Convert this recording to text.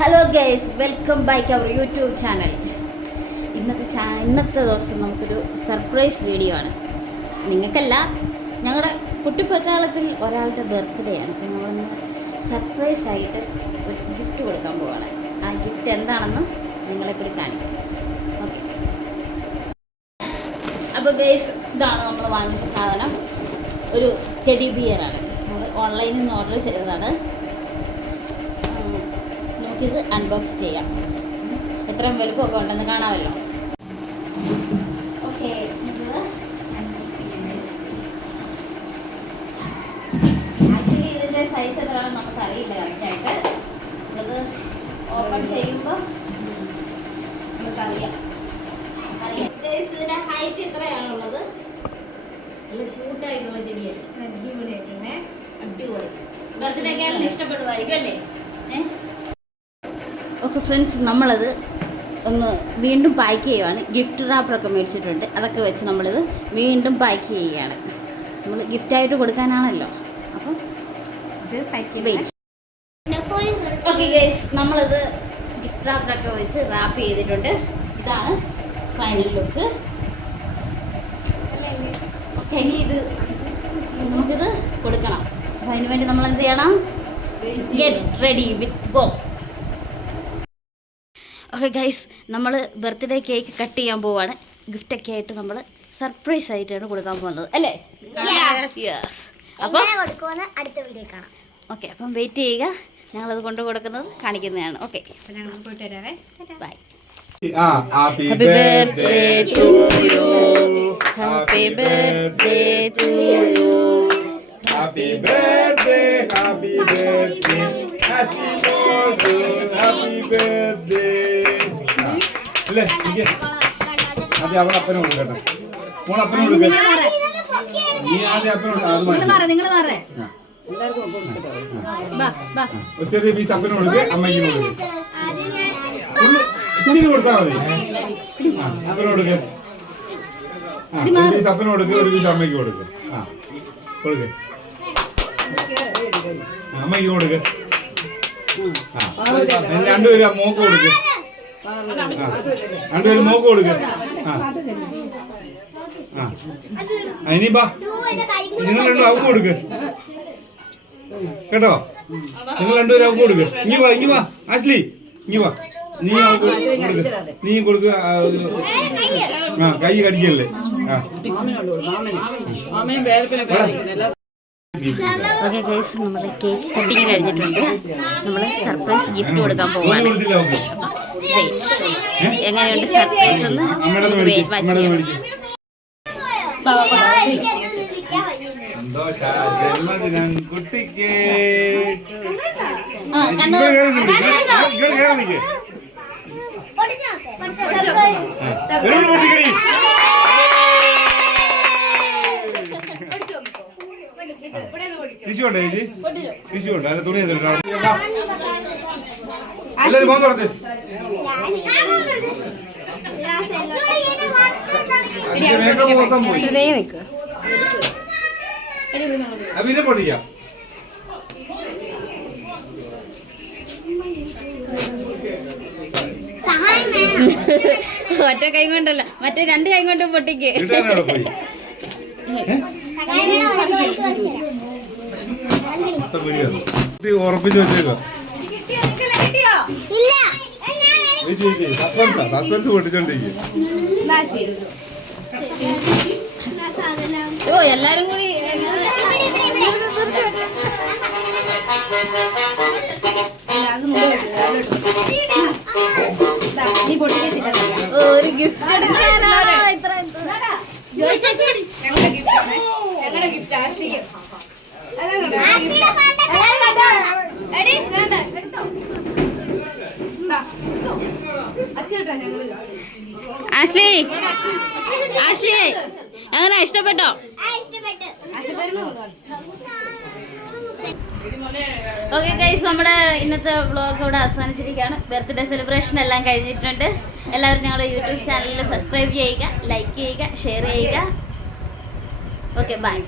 Hello guys, welcome back our YouTube channel. ഇന്നത്തെ ദിവസം നമുക്കൊരു സർപ്രൈസ് വീഡിയോ ആണ്. നിങ്ങൾക്കല്ല, ഞങ്ങളുടെ കുട്ടിപ്പട്ടാളത്തിൽ ഒരാളുടെ ബർത്ത്ഡേ ആണ്. അപ്പോൾ നമ്മളൊന്ന് സർപ്രൈസ് ആയിട്ട് ഒരു ഗിഫ്റ്റ് കൊടുക്കാൻ പോവുകയാണ്. ആ ഗിഫ്റ്റ് എന്താണെന്ന് നിങ്ങളെ കൂടി കാണിക്കാം. ഓക്കെ, അപ്പോൾ ഗൈസ്, ഇതാണ് നമ്മൾ വാങ്ങിച്ച സാധനം. ഒരു ടെഡി ബിയറാണ്. നമ്മൾ ഓൺലൈനിൽ നിന്ന് ഓർഡർ ചെയ്തതാണ്. ഇത് അൺബോക്സ് ചെയ്യാം. എത്രയും വലുപ്പമൊക്കെ ഉണ്ടെന്ന് കാണാമല്ലോ. ഓക്കെ, ആക്ച്വലി ഇതിൻ്റെ സൈസ് എത്രയാണെന്ന് നമുക്കറിയില്ല കറക്റ്റായിട്ട്. ഇത് ഓപ്പൺ ചെയ്യുമ്പോൾ നമുക്കറിയാം. ഇതിൻ്റെ ഹൈറ്റ് എത്രയാണുള്ളത്? നല്ല ക്യൂട്ടായിട്ടുള്ള ചെടിയല്ലേ, അടിപൊളിയായിട്ടേ. അടിപൊളി ബർത്ത്ഡേക്കാണ് ഇഷ്ടപ്പെടുമായിരിക്കും അല്ലേ? ഓക്കെ ഫ്രണ്ട്സ്, നമ്മളത് ഒന്ന് വീണ്ടും പാക്ക് ചെയ്യുകയാണ്. ഗിഫ്റ്റ് റാപ്പറൊക്കെ മേടിച്ചിട്ടുണ്ട്. അതൊക്കെ വെച്ച് നമ്മളിത് വീണ്ടും പാക്ക് ചെയ്യുകയാണ്. നമ്മൾ ഗിഫ്റ്റായിട്ട് കൊടുക്കാനാണല്ലോ. അപ്പം വെയിറ്റ്. ഓക്കെ ഗൈസ്, നമ്മളിത് ഗിഫ്റ്റ് റാപ്പറൊക്കെ വെച്ച് റാപ്പ് ചെയ്തിട്ടുണ്ട്. ഇതാണ് ഫൈനൽ ലുക്ക്. ഓക്കെ, ഇനി ഇത് നമുക്കിത് കൊടുക്കണം. അപ്പോൾ അതിന് വേണ്ടി നമ്മൾ എന്ത് ചെയ്യണം? Get ready with go. Okay guys, നമ്മൾ ബർത്ത്ഡേ കേക്ക് കട്ട് ചെയ്യാൻ പോവാണ്. ഗിഫ്റ്റൊക്കെ ആയിട്ട് നമ്മൾ സർപ്രൈസ് ആയിട്ടാണ് കൊടുക്കാൻ പോകുന്നത് അല്ലേ? അപ്പം ഓക്കെ, അപ്പം വെയിറ്റ് ചെയ്യുക. ഞങ്ങളത് കൊണ്ടു കൊടുക്കുന്നത് കാണിക്കുന്നതാണ്. Okay, bye. Happy birthday to you. Happy birthday to you. Happy birthday, happy birthday, happy birthday, happy birthday. അല്ലേ, ആദ്യം അവൾ അപ്പനെ കൊടുക്കട്ടെ. മോൾ അപ്പനെ കൊടുക്കട്ടെ. നീ ആദ്യം അപ്പനോട് ഒത്തിരി പീസ് അപ്പന് കൊടുക്ക്, അമ്മയ്ക്ക് കൊടുക്ക്. ഇച്ചിരി കൊടുത്താൽ മതി. അപ്പന് കൊടുക്ക്. ഒരു പീസ് അപ്പന് കൊടുക്ക്, ഒരു പീസ് അമ്മയ്ക്ക് കൊടുക്ക്. കൊടുക്ക്, അമ്മയ്ക്ക് കൊടുക്ക്. രണ്ടുപേരും മോക്ക് കൊടുക്ക്. രണ്ടുപേരും മോക്ക് കൊടുക്ക്. ഇനിപ്പാ നിങ്ങൾ രണ്ടും അവക്ക് കൊടുക്ക് കേട്ടോ. നിങ്ങൾ രണ്ടുപേരും അവക്ക് കൊടുക്ക്. ഇങ്ങി വാ ആശ്ലി, ഇങ്ങി വാ. നീ അവക്ക് കൊടുക്ക്, നീ കൊടുക്കുക. കൈ കടിക്കല്ലേ. ഓക്കെ ഗൈസ്, നമ്മൾ കേക്ക് കട്ടിങ് കഴിഞ്ഞിട്ടുണ്ട്. നമ്മൾ സർപ്രൈസ് ഗിഫ്റ്റ് കൊടുക്കാൻ പോവാണ്. എങ്ങനെയുണ്ട് സർപ്രൈസ് എന്ന് കുട്ടിക്ക് ിശുണ്ടേ ചേച്ചി? ിശുണ്ട്. അതിന് തുണി എല്ലാരും പോകാൻ തുറച്ച്. മേക്കപ്പ് മൊത്തം പോയി. പിന്നെ പൊട്ടിക്കാം. ഒറ്റ കൈ കൊണ്ടല്ല, മറ്റേ രണ്ട് കൈ കൊണ്ട് പൊട്ടിക്ക്. ഉറപ്പിച്ച് വെച്ചേക്കോ. സസ്പെൻസ് പൊട്ടിച്ചോണ്ടിരിക്കും. ഓ, എല്ലാരും കൂടി ഒരു ഗിഫ്റ്റ് എടുക്കാനാണോ ഇത്ര? ഞങ്ങളുടെ ഗിഫ്റ്റ് ആശ്ലിക്ക്. ആശ്ലി, ആശ്ലി അങ്ങനെ ഇഷ്ടപ്പെട്ടോ? ഓക്കെ ഗൈസ്, നമ്മുടെ ഇന്നത്തെ വ്ളോഗ് ഇവിടെ അവസാനിച്ചിരിക്കുകയാണ്. ബർത്ത്ഡേ സെലിബ്രേഷൻ എല്ലാം കഴിഞ്ഞിട്ടുണ്ട്. എല്ലാവരും ഞങ്ങളുടെ യൂട്യൂബ് ചാനലിൽ സബ്സ്ക്രൈബ് ചെയ്യുക, ലൈക്ക് ചെയ്യുക, ഷെയർ ചെയ്യുക. Okay, by.